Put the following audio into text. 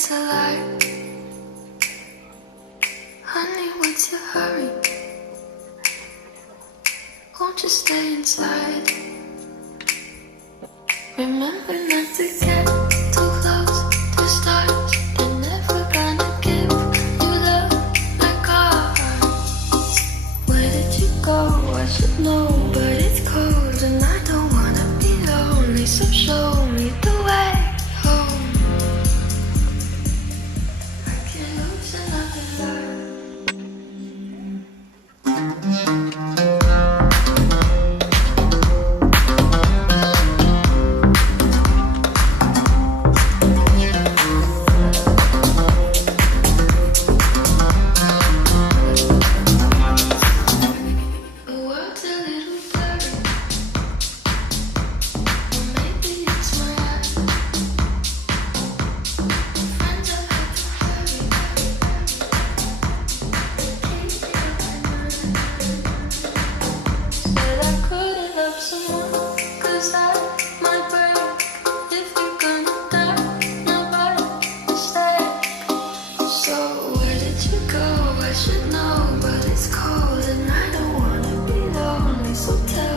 it's a lie. Honey, what's your hurry? Won't you stay inside? Remember not to get too close to stars. They're never gonna give you love like ours. Where did you go? I should know, but it's cold and I don't wanna be lonely. So show me the way home. I can't lose another love. I should know, but it's cold and I don't wanna be lonely, so tell